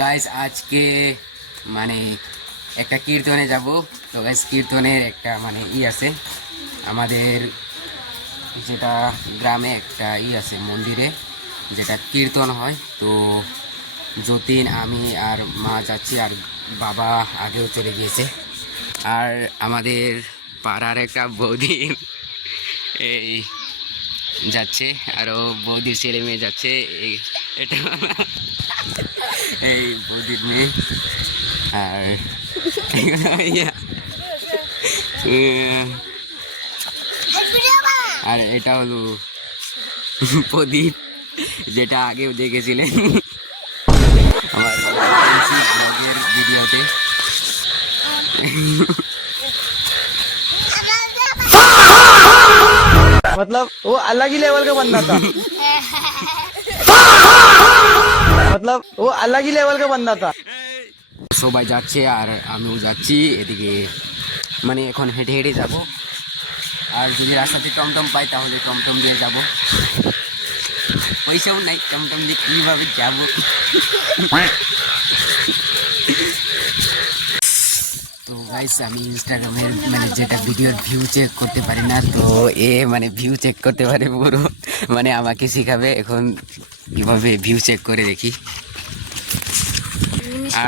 Guys আজকে মানে একটা কীর্তনে যাব। তো গাইস কীর্তনের একটা মানে আছে আমাদের যেটা গ্রামে একটা আছে মন্দিরে যেটা কীর্তন হয়। তো যতীন আমি আর মা যাচ্ছি, আর বাবা আগেও চলে গিয়েছে। আর আমাদের পাড়ার একটা বৌদি এই যাচ্ছে, আরও বৌদির ছেলে মেয়ে যাচ্ছে। এটা এই বৌদির মেয়ে। আর আর এটা হলো প্রদীপ, যেটা আগেও দেখেছিলেন আমার ব্লগের ভিডিওতে। मतलब वो अलग ही लेवल का बंदा था। मतलब वो अलग ही लेवल का बंदा था। সবাই যাচ্ছে আর আমিও যাচ্ছি এদিকে, মানে এখন হেঁটে হেঁটে যাব। আর যদি রাস্তাতে টমটম পাই তাহলে টমটম দিয়ে যাব, পয়সাও নাই, টমটম দিয়ে কীভাবে যাব। তো গাইস আমি ইনস্টাগ্রামের মানে যেটা ভিডিওর ভিউ চেক করতে পারি না, তো মানে ভিউ চেক করতে পারে পুরো, মানে আমাকে শেখাবে এখন কীভাবে ভিউ চেক করে দেখি।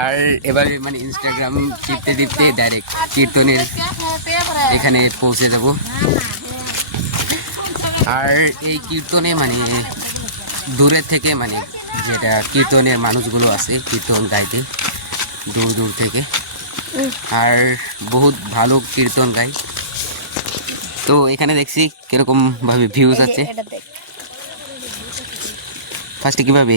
আর এবারে মানে ইনস্টাগ্রাম টিপতে টিপতে ডাইরেক্ট কীর্তনের এখানে পৌঁছে যাব। আর এই কীর্তনে মানে দূরের থেকে মানে যেটা কীর্তনের মানুষগুলো আছে কীর্তন গাইতে দূর দূর থেকে, আর বহুত ভালো কীর্তন গায়। তো এখানে দেখছি কিরকম ভাবে ভিউজ আছে। ফার্স্টে কিভাবে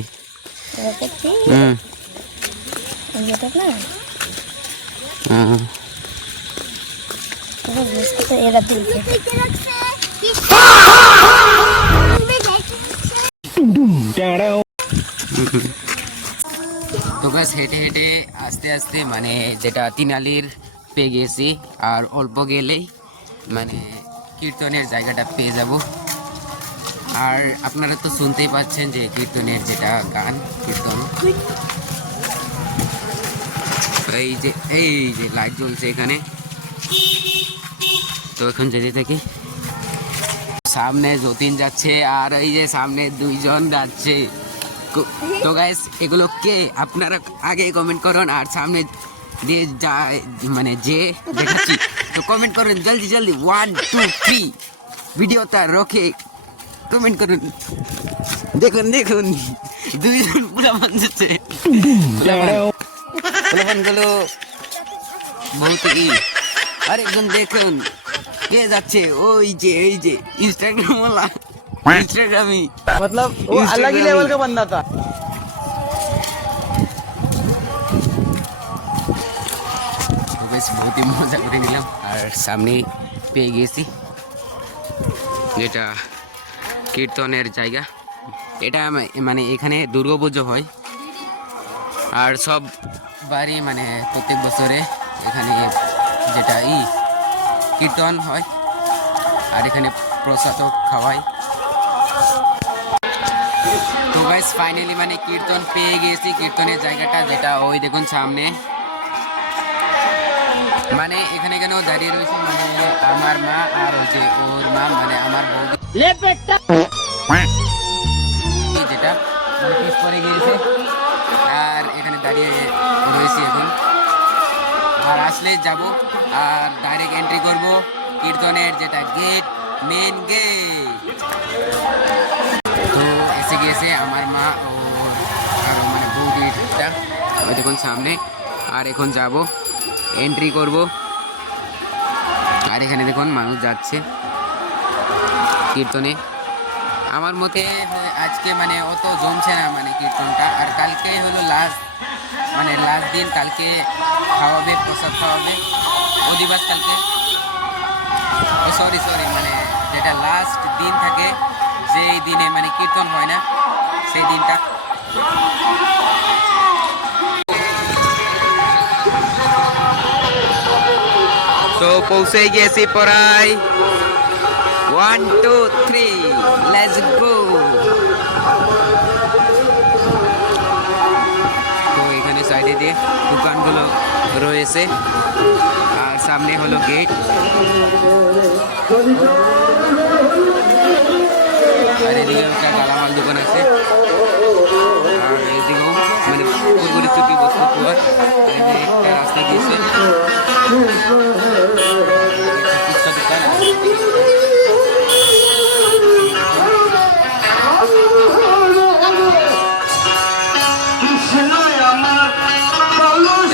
তো গাছ হেঁটে হেঁটে আস্তে আস্তে মানে যেটা তিনালির পেয়ে গেছি, আর অল্প গেলেই মানে কীর্তনের জায়গাটা পেয়ে যাব। আর আপনারা তো শুনতেই পাচ্ছেন যে কীর্তনের যেটা গান কীর্তন, এই যে লাইট জ্বলছে এখানে। তো এখন যেতে থাকি, সামনে যতীন যাচ্ছে আর এই যে সামনে দুইজন যাচ্ছে। তো গাইস এগুলো কে আপনারা আগে কমেন্ট করুন, আর সামনে দিয়ে যায় মানে যে দেখাচ্ছি তো কমেন্ট করুন জলদি জলদি 1 2 3 ভিডিওটা রোকে কমেন্ট করুন। দেখুন দেখুন দুইজন পুরা বানছে, গুলো বহুত আরেকজন দেখুন কে যাচ্ছে, ওই যে এই যে ইনস্টাগ্রাম ওয়ালা ইনস্টাগ্রামি, मतलब वो अलग ही लेवल का बंदा था। বেশ বহুতই মজা করে নিলাম। আর সামনে পেয়ে গেছি যেটা কীর্তনের জায়গা। এটা মানে এখানে দুর্গাপুজো হয়, আর সব বাড়ি মানে প্রত্যেক বছরে এখানে যেটা কীর্তন হয়, আর এখানে প্রসাদও খাওয়ায়। তো গাইস ফাইনালি মানে কীর্তন পেয়ে গেছি, কীর্তনের জায়গাটা যেটা ওই দেখুন সামনে। মানে এখানে কেন দাঁড়িয়ে রয়েছে মানে আমার মা আর ওই যে ওর মা মানে আমার বৌদি যেটা মানে পিস করে গিয়েছে, আর এখানে দাঁড়িয়ে রয়েছি এখন। আর আসলে যাব আর ডাইরেক্ট এন্ট্রি করব কীর্তনের যেটা গেট, মেন গেট। তো এসে গিয়েছে আমার মা ও আর মানে বৌদিটা ওই দেখুন সামনে। আর এখন যাব এন্ট্রি করব, আর এখানে দেখুন মানুষ যাচ্ছে কীর্তনে। আমার মতে আজকে মানে অত জমছে না মানে কীর্তনটা, আর কালকে হলো লাস্ট মানে লাস্ট দিন, কালকে খাওয়াবে প্রসাদ খাওয়াবে অধিবাস কালকে, সরি মানে যেটা লাস্ট দিন থাকে যেই দিনে মানে কীর্তন হয় না সেই দিনটা। তো পৌঁছে গেছি পড়াই, 1 2 3 লেটস গো। সাইডে দিয়ে দোকানগুলো রয়েছে, আর সামনে হলো গেট। আর এদিকে একটা গালামাল দোকান আছে, আর এদিকেও মানে ওইগুলি চুটি বস্তু পাওয়ার একটা রাস্তা গিয়েছে ফুচকা দোকান।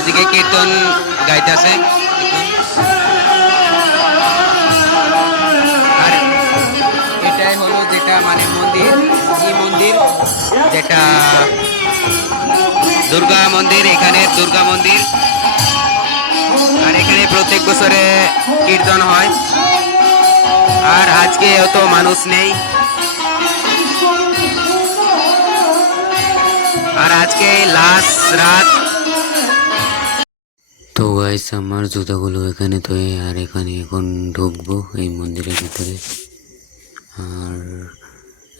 এদিকে কীর্তন গাইতেছে, আর এটাই হলো যেটা মানে মন্দির, এই মন্দির যেটা দুর্গা মন্দির, এখানে দুর্গা মন্দির। আর এখানে প্রত্যেক বছরে কীর্তন হয়, আর আজকে অত মানুষ নেই, আর আজকে লাস্ট রাত। তো গাইস আমার জুতাগুলো এখানে ধুয়ে আর এখানে এখন ঢুকবো এই মন্দিরের ভিতরে। আর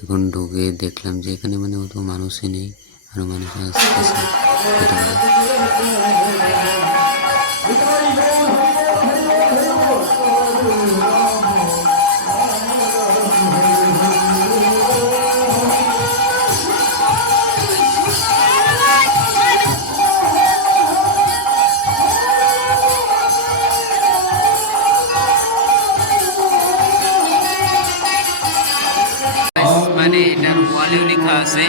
এখন ঢুকে দেখলাম যে এখানে মানে অত মানুষই নেই, আর মানুষ আসতেছে। মানে এটার ওয়ালেও লেখা আছে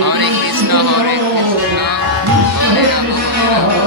হরে কৃষ্ণ হরে কৃষ্ণ হরে রাম হরে রাম।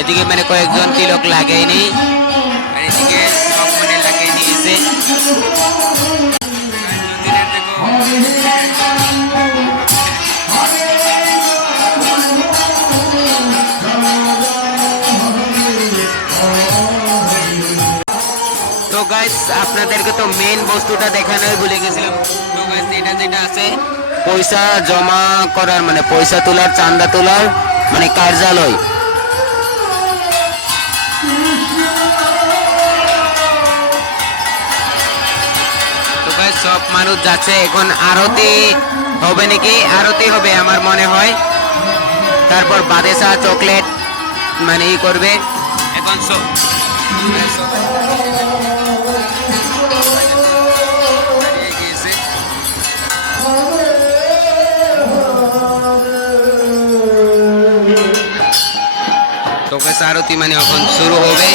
এদিকে মানে কয়েকজন তিলক লাগেনি, আর এদিকে সব মানে লাগিয়ে নিয়েছে। তো গাইস আপনাদেরকে তো মেন বস্তুটা দেখানোই ভুলে গেছিলাম। তো গাইস এটা যেটা আছে পয়সা জমা করার মানে পয়সা তোলার, চাঁদা তোলার মানে কার্যালয়। সব মানুষ যাচ্ছে, এখন আরতি হবে নাকি, আরতি হবে আমার মনে হয়, তারপর বাদেশা চকলেট মানে ই করবে এখন সব। তোকে আরতি মানে এখন শুরু হবে।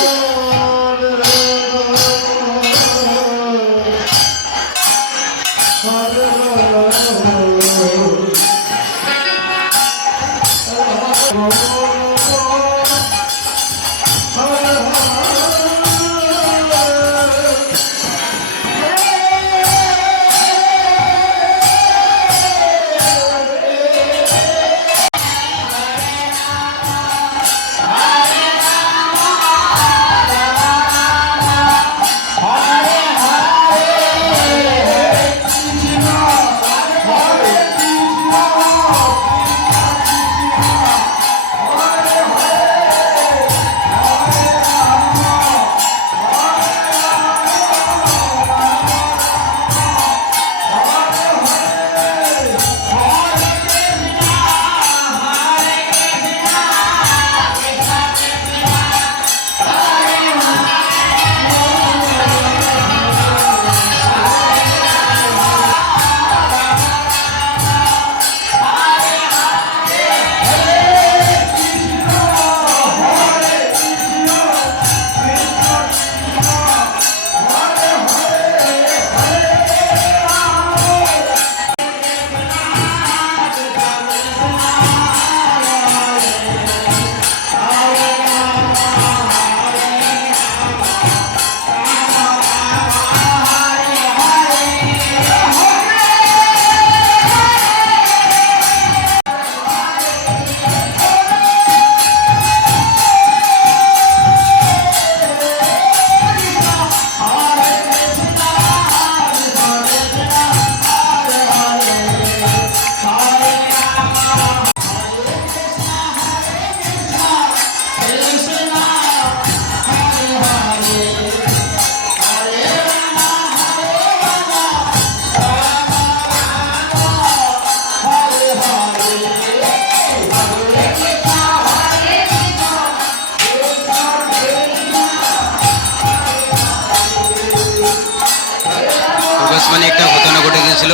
ছিল,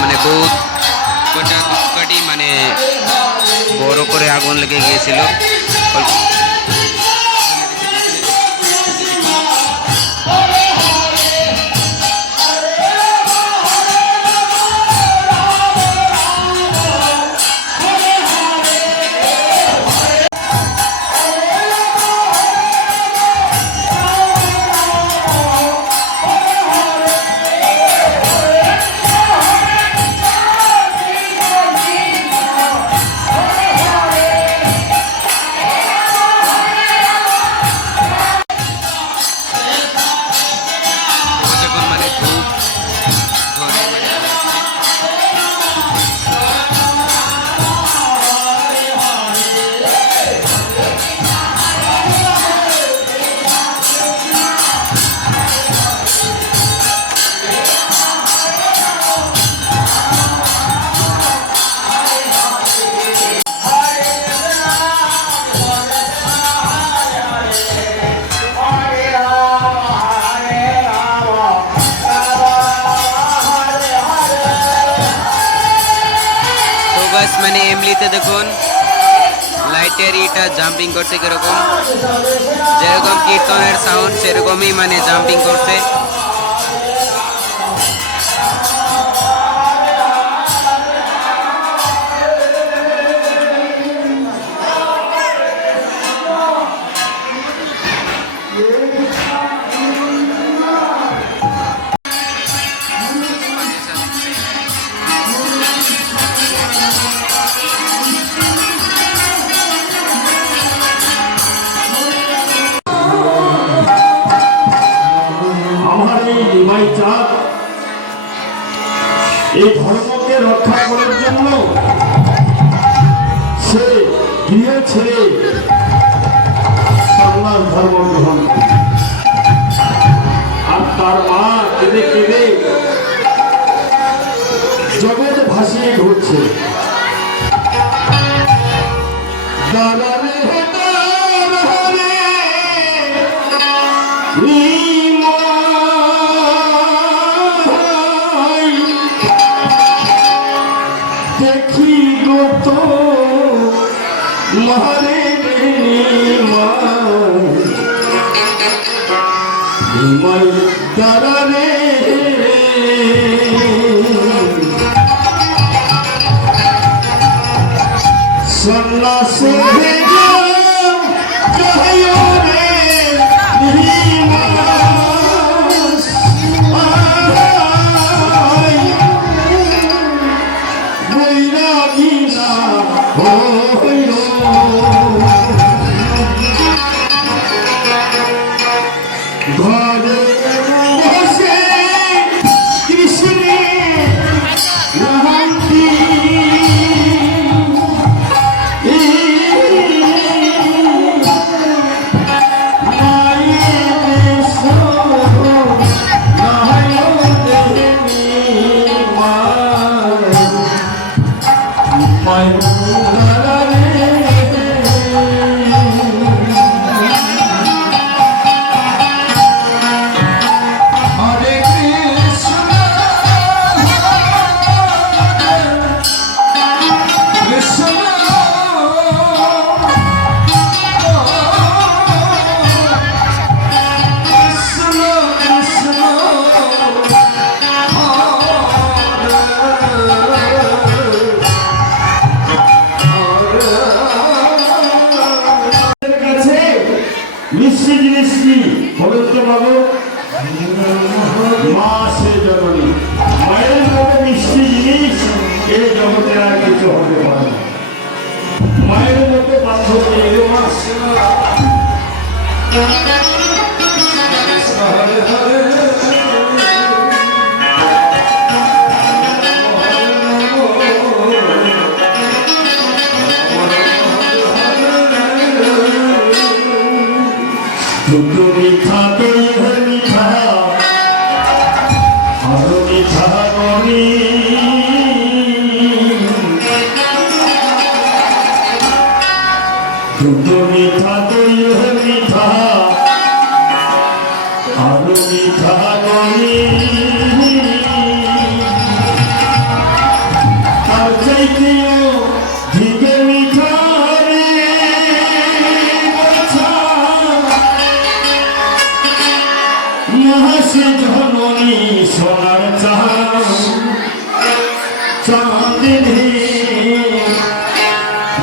মানে বহুত কটা ধূপকাঠি মানে বড় করে আগুন লেগে গিয়েছিল। যখন মানে ধূপ ধরে মানে তো গাছ মানে এমনিতে দেখুন লাইটের ইটা জাম্পিং করছে কিরকম, যেরকম কীর্তনের সাউন্ড সেরকমই মানে জাম্পিং করছে। আমার এই নিমাই চাঁদ এই ধর্মকে রক্ষা করার জন্য সে গৃহ ছেড়ে সন্ন্যাস ধর্ম গ্রহণ করে। আর তার মা কেঁদে কেঁদে জগৎ ভাসিয়ে ঘুরছে। দাদারে দাদারে নিমাই দেখি গো তো মারে নিমাই দাদারে সন্ন্যাসে ঘরে বসে কৃষ্ণের নামটি হরে কৃষ্ণ কৃষ্ণ মিষ্টি জিনিস কি বলুন তো বাবু? মা সে জননী, মায়ের মতো মিষ্টি জিনিস এই জগতে আর কিছু হতে পারে না। মায়ের মতো বান্ধবী এলো মা। হরে হরে দুটো মিঠা দই মিঠা আরো মিঠা ননি দুটো মিঠা দই মিঠা আরো মিঠা ননি খাইতেও ধিকে মিঠারি মহাসে ধননী সোনার চাও চাঁদিনী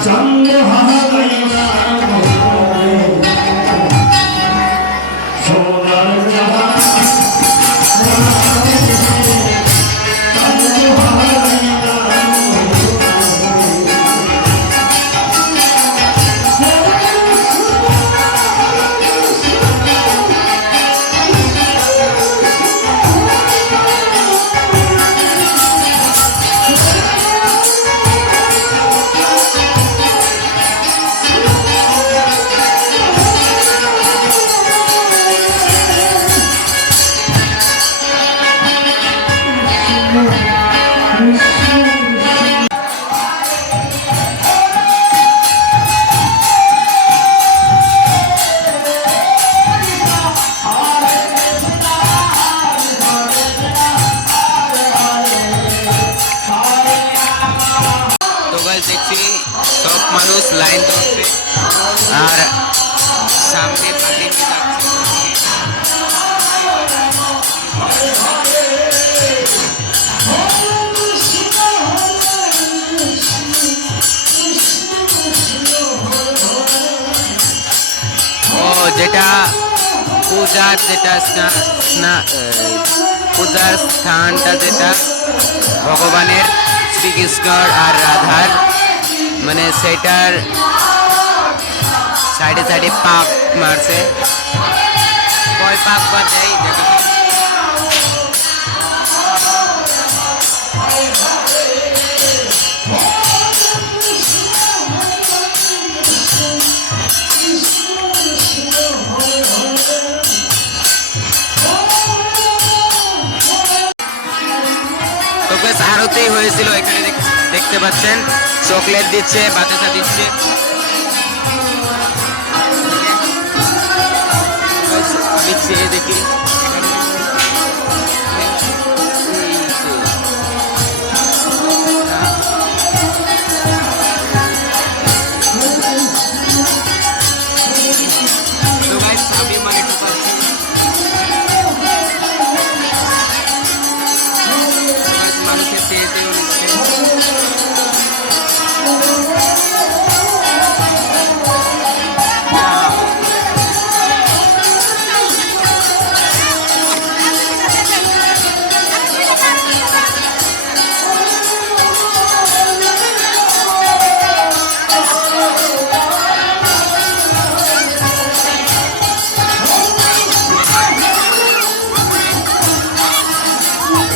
চন্দ্রহারাইয়া সোনার চাও তো গাইস দেখছি সব মানুষ লাইন ধরছে আর সামনে পার্টি যাচ্ছে। ও যেটা পূজার যেটা পূজার স্থানটা যেটা ভগবানের শ্রীকৃষ্ণর আর রাধার মানে সেটার সাইডে সাইডে পাক মারছে কয় পাক বা দেয় দেখো তো বেশ আরতি হয়েছিল এখানে দেখতে পাচ্ছেন চকলেট দিচ্ছে বাতাসা দিচ্ছে আমি চেয়ে দেখি তো guys, আমি মানে ঢুকাচ্ছি মানুষের চেয়ে চেয়েও নিচ্ছে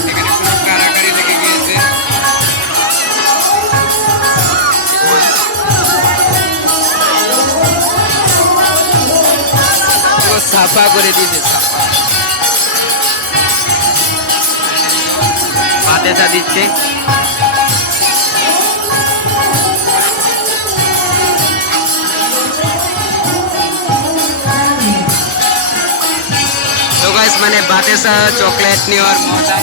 এখানে পুরো কারাকারি লেগে গিয়েছে পুরো সাফা করে দিয়েছে সাফা বাতাসা দিচ্ছে তো গাইস মানে বাতাসা চকলেট নেওয়ার মজা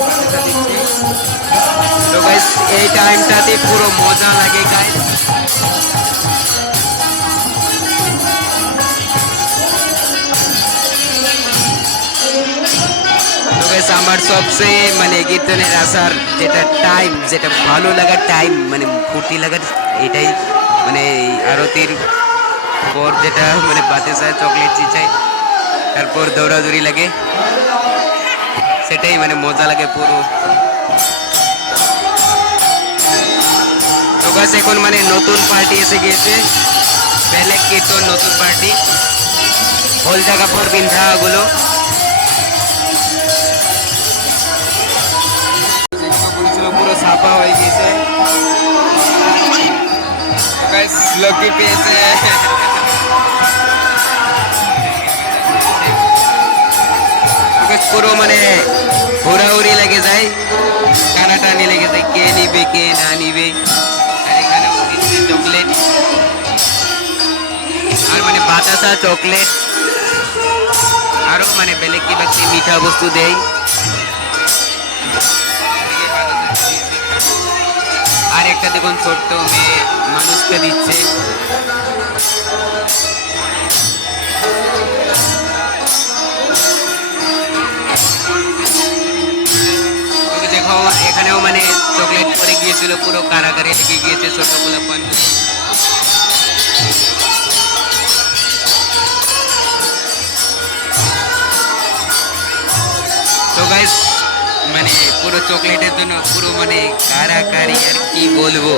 বাতাসা দিচ্ছে। তো গাইস এই টাইমটাতে পুরো মজা লাগে গাইস তো গাইস আমার সবচেয়ে মানে কীর্তনের আসার যেটা টাইম যেটা ভালো লাগার টাইম মানে ফুর্তি লাগার এটাই মানে এই আরতির পর যেটা মানে বাতাসা চকলেট চিচাই তারপর দৌড়াদৌড়ি লাগে সেটাই মানে মজা লাগে পুরো। তো গাইস এখন মানে নতুন পার্টি এসে গিয়েছে বেলেগ কীর্তন নতুন পার্টি হলদা কাপড় পিন্ধা গুলো পুরো ছাপা হয়ে গেছে। গাইস লকি পেয়েছে পুরো মানে হুড়াহুড়ি লেগে যায় টানাটানি লেগে যায় কে নিবে কে না নিবে আর এখানে চকলেট আর মানে বাতাসা চকলেট আরো মানে বেলেগ কিবা কি মিঠা বস্তু দেয় আর একটা দেখুন ছোট্ট মেয়ে মানুষকে দিচ্ছে। তুমি দেখো এখানেও মানে চকলেট পরে গিয়েছিল, পুরো কারাগারে লেগে গিয়েছে ছোট গোলাপান। তো গাইস মানে পুরো চকলেটের জন্য পুরো মানে কারাকারি আর কি বলবো।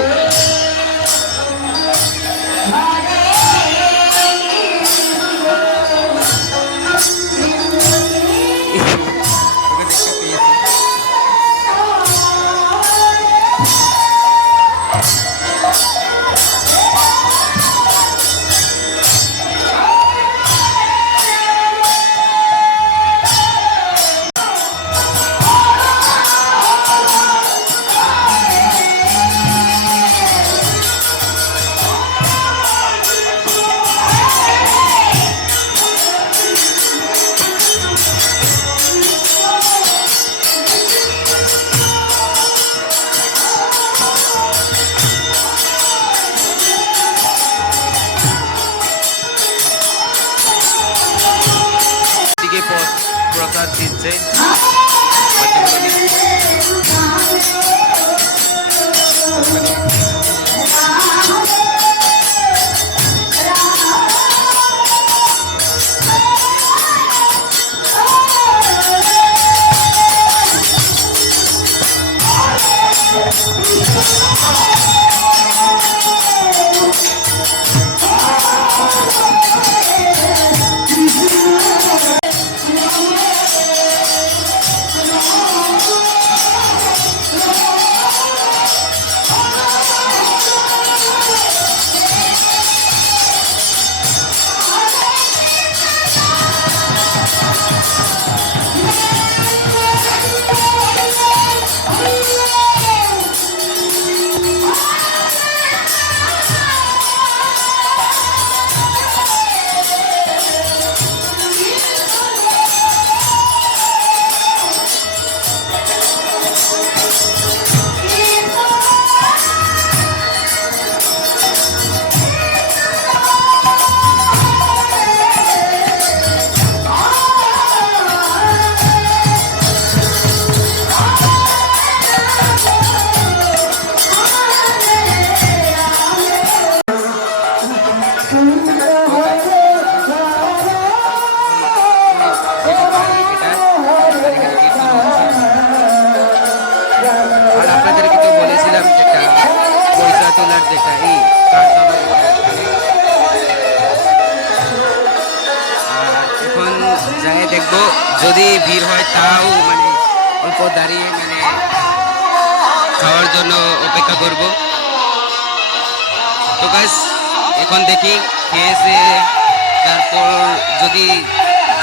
দিকে প্রসাদ দিচ্ছে আর আপনাদেরকে তো বলেছিলাম যেটা পয়সা তোলার যেটা এই আর এখন যাই দেখবো যদি ভিড় হয় তাও মানে অল্প দাঁড়িয়ে মানে খাওয়ার জন্য অপেক্ষা করব। তো গাইস এখন দেখি খেয়েছে তারপর যদি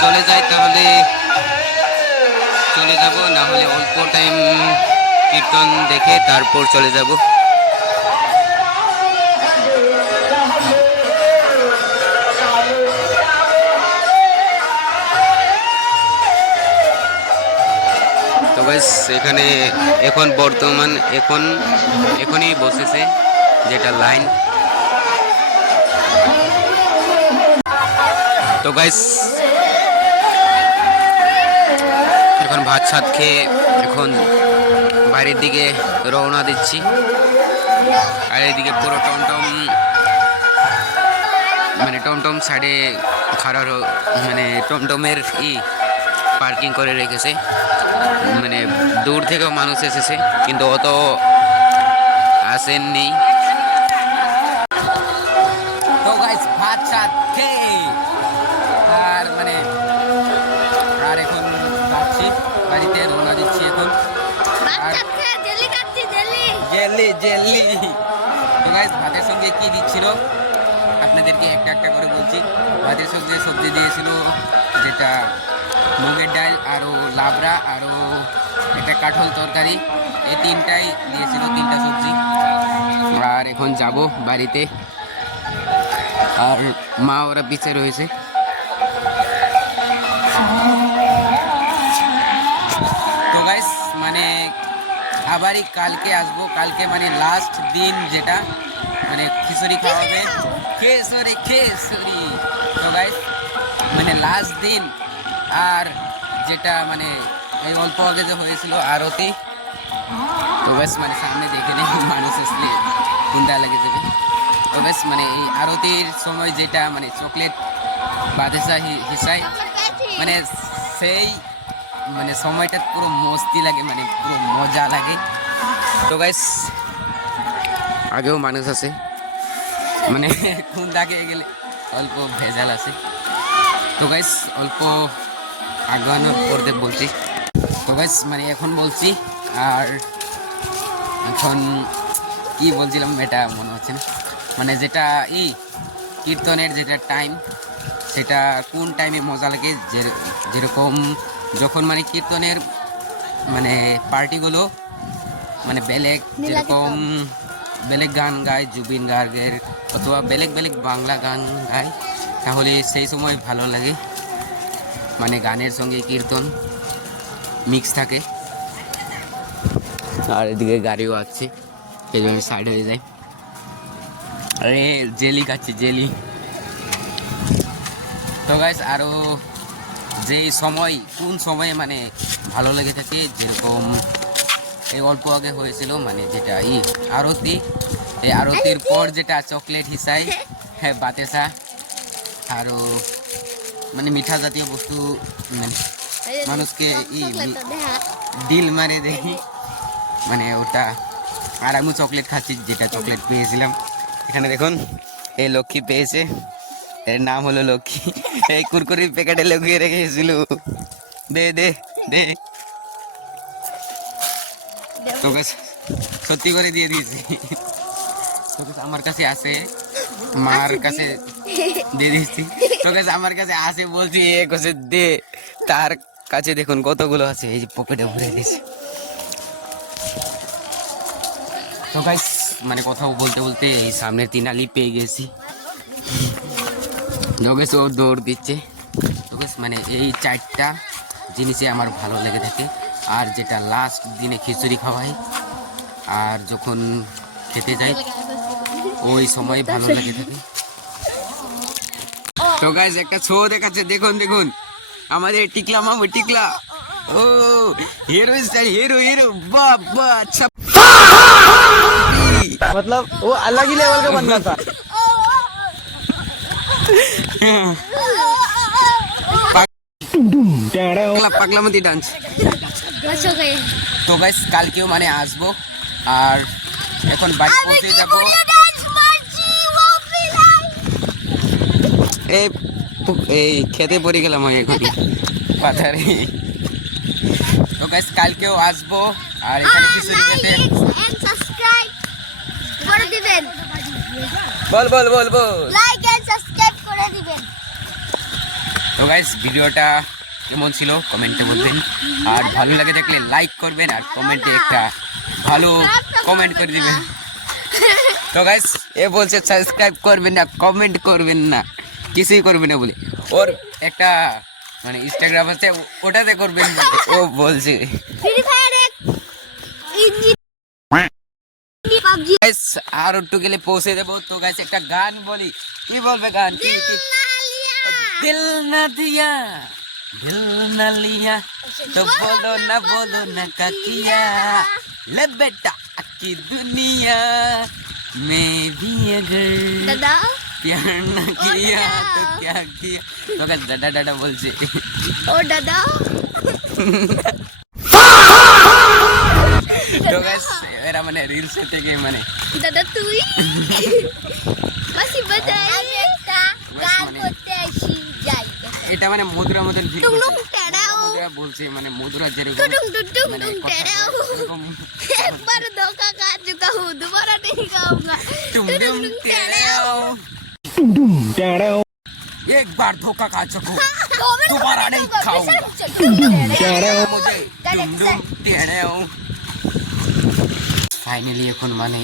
চলে যায় তাহলে চলে যাব, না হলে অল্প টাইম কীর্তন দেখে তারপর চলে যাব। তো গাইস এখানে এখন বর্তমান এখনই বসেছে যেটা লাইন। তো গাইস এখন ভাত সাত খেয়ে এখন বাইরের দিকে রওনা দিচ্ছি। আর এইদিকে পুরো টমটম সাইডে খাড়ার মানে টমটমের পার্কিং করে রেখেছে, মানে দূর থেকেও মানুষ এসেছে কিন্তু অত আসেননি। তো গাইস ভাত সাত খেয়ে আর এখন যাচ্ছি বাড়িতে, রওনা দিচ্ছি এখন। জেলি তো গাইস ভাতের সঙ্গে কি দিচ্ছিল আপনাদেরকে একটা একটা করে বলছি। ভাতের সঙ্গে সবজি দিয়েছিল যেটা মুগের ডাল, আরও লাবড়া, আরও একটা কাঠল তরকারি, এই তিনটাই দিয়েছিল, তিনটা সবজি। আর এখন যাব বাড়িতে, আর মা ওরা পিছে রয়েছে। তো গাইস মানে আবারই কালকে আসবো। কালকে মানে লাস্ট দিন, যেটা মানে খিচুড়ি খাওয়াবে। খেসরি তো গাইস, মানে লাস্ট দিন। আর যেটা মানে এই অল্প আগে যে হয়েছিল আরতি, তো ব্যাস মানে সামনে দেখে নেই মানুষ আসলে কোনটা লেগে যাবে। তো ব্যাস মানে এই আরতির সময় যেটা মানে চকলেট বাদেশা হিসাই, মানে সেই মানে সময়টা পুরো মস্তি লাগে, মানে পুরো মজা লাগে। তো গাইস আগেও মানুষ আছে, মানে কোন দাগে গেলে অল্প ভেজাল আছে। তো গাইস অল্প আগানোর পরতে বলছি। তো গাইস মানে এখন বলছি। আর এখন কি বলছিলাম এটা মনে হচ্ছে না, মানে যেটা কীর্তনের যেটা টাইম, সেটা কোন টাইমে মজা লাগে। যেরকম যখন মানে কীর্তনের মানে পার্টিগুলো মানে বেলেগ, যেরকম বেলেগ গান গায় জুবিন গার্গের, অথবা বেলেগ বেলেগ বাংলা গান গায়, তাহলে সেই সময় ভালো লাগে। মানে গানের সঙ্গে কীর্তন মিক্স থাকে। আর এদিকে গাড়িও আসছে, এই জন্য সাইড হয়ে যায়। আরে জেলি খাচ্ছি, জেলি। তো গাইস আরও যেই সময়, কোন সময়ে মানে ভালো লেগে থাকে, যেরকম এই অল্প আগে হয়েছিল মানে যেটা আরতি, এই আরতির পর যেটা চকলেট হিসাই, হ্যাঁ বাতেসা, আরও মানে মিঠা জাতীয় বস্তু মানে মানুষকে ডিল মারে দেখি, মানে ওটা। আর আমি চকলেট খাচ্ছি, যেটা চকলেট পেয়েছিলাম। এখানে দেখুন এই লক্ষ্মী পেয়েছে, এর নাম হলো লক্ষ্মী। এই কুরকুরির প্যাকেটে লুকিয়ে রেখেছিল, দে দে দে। তোকে সত্যি করে দিয়ে দিয়েছি। তোকে আমার কাছে আসে, মার কাছে দিয়ে দিয়েছি। তোকে আমার কাছে আসে, বলছি এ কাছে দে, তার কাছে দেখুন কতগুলো আছে, এই যে পকেটে ভরে দিয়েছি। তো গাইস মানে কথা বলতে বলতে এই সামনের তিনালি পেয়ে গেছি। যোগেশ ও দৌড় দিচ্ছে। যোগেশ মানে এই চারটা জিনিসে আমার ভালো লেগে থাকে। আর যেটা লাস্ট দিনে খিচুড়ি খাওয়াই, আর যখন খেতে যাই ওই সময় ভালো লেগে থাকে। তো গাইস একটা শো দেখাচ্ছে, দেখুন দেখুন আমাদের টিকলা মামু, টিকলা। ও হিরো স্টাইল, হিরো হিরো, বাহ বাহ, আচ্ছা। मतलब वो अलग ही लेवल का बंदा था। পাগলামতি ডান্স। তো গাইস কালকেও মানে আসবো, আর এখন বাড়ি পৌঁছে যাবো। এই খেতে পড়ে গেলাম ওই এখনই পাথারে। তো গাইস কালকেও আসবো, আর এখানে খিচুড়ি খেতে। করে দিবেন, বল বল বল বল। লাইক এন্ড সাবস্ক্রাইব করে দিবেন। তো গাইস ভিডিওটা কেমন ছিল কমেন্টে বলবেন, আর ভালো লাগে থাকলে লাইক করবেন, আর কমেন্টে একটা ভালো কমেন্ট করে দিবেন। তো গাইস এ বলছে সাবস্ক্রাইব করবেন না, কমেন্ট করবেন না, কিছুই করবেন না বলে। ওর একটা মানে ইনস্টাগ্রাম আছে, ওটাতে করবেন ও বলছে। ফ্রি ফায়ার এক ইঞ্জিন পাবজি গাইস আর একটু গেলে পৌঁছে দেবো। তো গাইস একটা গান বলি, কি বলবে গান? কি দিল না দিয়া, দিল না লিয়া, তো বলো না কাকিয়া, ले बेटा की दुनिया में भी अगर দাদা प्यार न किया तो क्या किया। तो गाइस दादा दादा বলছে। ও দাদা তো গাইস এরা মানে রিলস থেকে মানে দাদা তুই মাসি বাজাই গান করতে আসি যাই। এটা মানে মধুরা মতন ফিল টুং করছে। টেড়াও মধুরা বলছে মানে মধুরা যেরকম টুং টুং মানে টুং কথা টেড়াও এরকম एक बार धोखा खा चुका हूँ, दोबारा नहीं खाऊंगा। टुम टुम टेढ़ेओ, एक बार धोखा खा चुका दोबारा नहीं खाऊंगा। मुझे टुम टुम टेढ़ेओ। ফাইনালি এখন মানে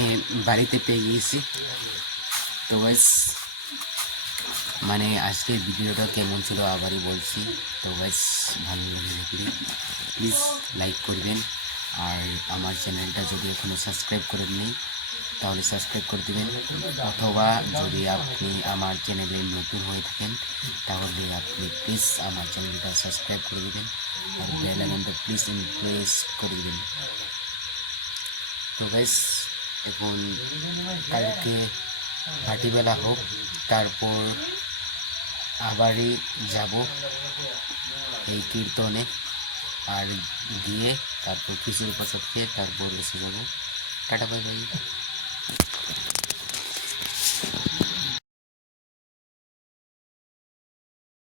বাড়িতে পেয়ে গিয়েছি। তো গাইস মানে আজকের ভিডিওটা কেমন ছিল আবারই বলছি। তো গাইস ভালো লাগে থাকলে প্লিজ লাইক করবেন, আর আমার চ্যানেলটা যদি এখনও সাবস্ক্রাইব করেননি তাহলে সাবস্ক্রাইব করে দিবেন, অথবা যদি আপনি আমার চ্যানেলে নতুন হয়ে থাকেন তাহলে আপনি প্লিজ আমার চ্যানেলটা সাবস্ক্রাইব করে দিবেন আর বেল আইকনটা প্লিজ প্রেস করে দিবেন। তো গাইস এখন কালকে ভাটিবেলা হোক, তারপর আবারই যাব এই কীর্তনে, আর গিয়ে তারপর খিচুড়ি প্রসাদ খেয়ে তারপর এসে যাবো। Tata bye bye.